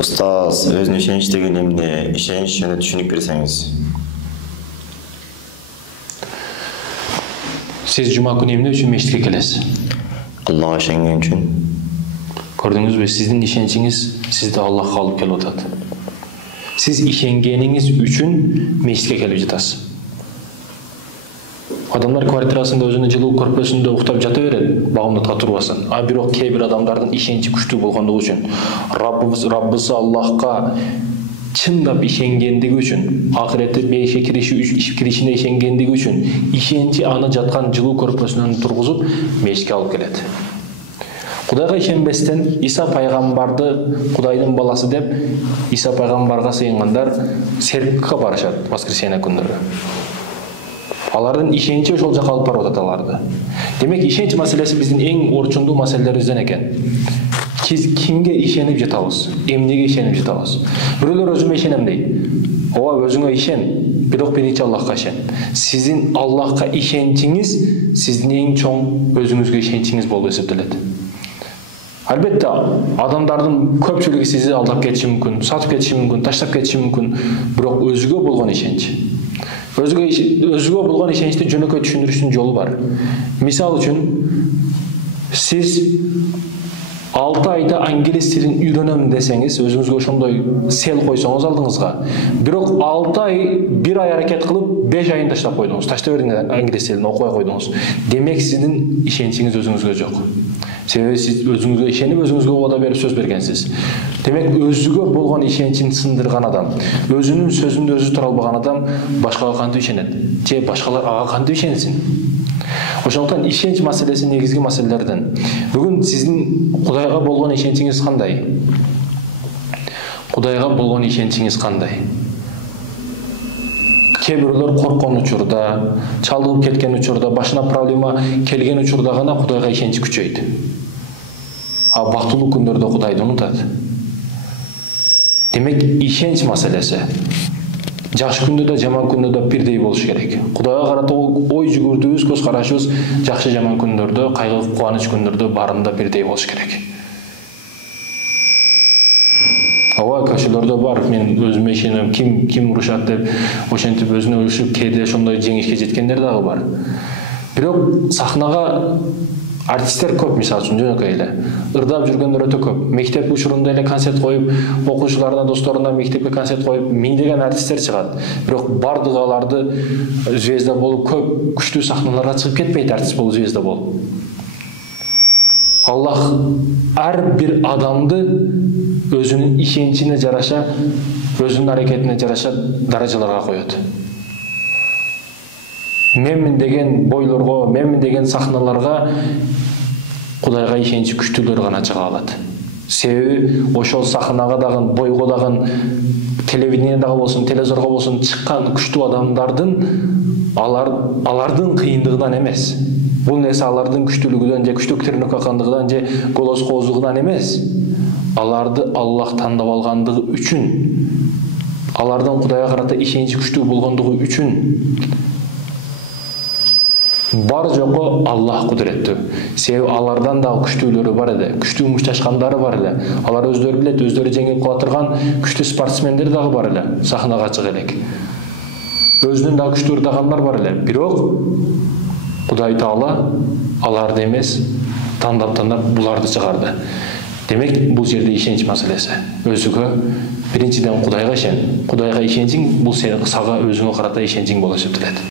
Устаз, өзүнүн ишенич деген эмне? Ишенич жөнүндө түшүнүк берсеңиз. Siz cuma günü emne üçün meşitке kelesiz? Аллага ишенген үчүн. Gördünüz mü? Sizin işenciniz sizde Allah'a alıp kelip otadı. Siz işengeniniz üçün meşitke kelip жатасыз. Adamlar kvartirasında özünü жылуу көрпөсүндө уктап жата берет, багымдатка турбасын. А бирок кээ бир адамдардын ишенчи күчтүү болгондугу үчүн, Раббысы Аллахка чындап ишенгендиги үчүн, ахиретте бейишке киришине ишенгендиги үчүн, ишенчи аны жаткан жылуу көрпөсүнөн тургузуп, мешитке алып келет. Кудайга ишенбестен Иса пайгамбарды Кудайдын баласы деп Иса пайгамбарга сыйынгандар церковке барышат воскресенье күндөрү. Алардын ишенчи ошол жака алып барып атат аларды. Демек ишенч маселеси биздин эң орчундуу маселелерибизден экен. Кимге ишенип жатабыз? Эмнеге ишенип жатабыз? Бирөөлөр өзүмө ишенем дейт. Ооба, өзүңө ишен, бирок биринчи Аллахка ишен. Сиздин Аллахка ишенчиңиз сиздин эң чоң өзүңүзгө ишенчиңиз болуп эсептелет. Албетте, адамдардын көпчүлүгү сизди алдап кетиши мүмкүн, сатып кетиши мүмкүн, таштап кетиши мүмкүн, бирок өзүгө болгон ишенч. Өзүгө болгон ишеничти жөнөкөй түшүндүрүштүн жолу бар. Мисал үчүн, сиз 6 айда англис тилин үйрөнөм десеңиз, өзүңүзгө ошондой сел койсоңуз алдыңызга, бирок 6 ай, 1 ай аракет кылып, 5 айын таштап койдуңуз, таштап бердиңиз англис тилин окуй койдуңуз. Демек сиздин ишенчиңиз өзүңүзгө жок. Себеби сиз өзүңүзгө ишенип, өзүңүзгө убада берип сөз бергенсиз. Демек өзүгө болгон ишенчин сындырган адам, өзүнүн сөзүндө өзү тура албаган адам башкага кантип ишенет? Же башкалар ага кантип ишенсин? Ошондуктан ишенч маселеси негизги маселелерден. Бүгүн сиздин Кудайга болгон ишенчиңиз кандай? Кудайга болгон ишенчиңиз кандай? Кээ бирөөлөр корккон учурда, чалдыгып кеткен учурда, башына проблема келген учурда гана Кудайга ишенчи күчөйт. А бактылуу күндөрдө Кудайды унутат. Демек ишенч маселеси жакшы күндө да, жаман күндө да бирдей болуш керек. Кудайга карата ой жүгүртүүбүз, көз карашыбыз жакшы жаман күндөрдө, кайгы кубаныч күндөрдө барында бирдей болуш керек. Ооба, көчөлөрдө бар, мен өзүмө ишенем, ким урушат деп, ошентип өзүнө урушуп, кээде ошондой жеңишке жеткендер дагы бар. Бирок сахнага артисттер көп, мисалы үчүн жөнөкөй эле. Ырдап жүргөндөр өтө көп. Мектеп учурунда эле концерт коюп, окуучуларына, досторуна мектепке концерт коюп, миңдеген артисттер чыгат. Бирок бардыгы аларды звезда болуп, көп күчтүү сахналарга чыгып кетпейт артист болуп, звезда болуп. Аллах ар бир адамды өзүнүн ишенчине жараша, өзүнүн аракетине жараша даражаларга коет. Менмин деген бойлорго, менмин деген сахналарга Кудайга ишенчи күчтүүлөр гана чыга алат. Себеби ошол сахнага дагы, бойго дагы, телевидениедагы болсун, телевизорго болсун чыккан күчтүү адамдардын алардын кыйындыгынан эмес. Бул нерсе алардын күчтүүлүгүнөн же күчтүү тренировкандыгынан же голос коозугунан эмес. Аларды Аллах тандап алгандыгы үчүн, алардын Кудайга карата ишенчи күчтүү болгондугу үчүн бар жокко Аллах кудуреттүү. Себеби алардан да күчтүүлөрү бар эле, күчтүү мушташкандары бар эле. Алар өздөрү билет, өздөрү жеңип кала турган күчтүү спортсмендер дагы бар эле, сахнага чыга элек. Өзүнүн да күчтүү ырдагандар бар эле. Бирок Кудай Таала аларды эмес, тандап буларды чыгарды. Демек бул жерде ишенч маселеси. Өзүгө биринчиден Кудайга ишен. Кудайга ишенчиң бул сага өзүңө карата ишенчиң болуп эсептелет.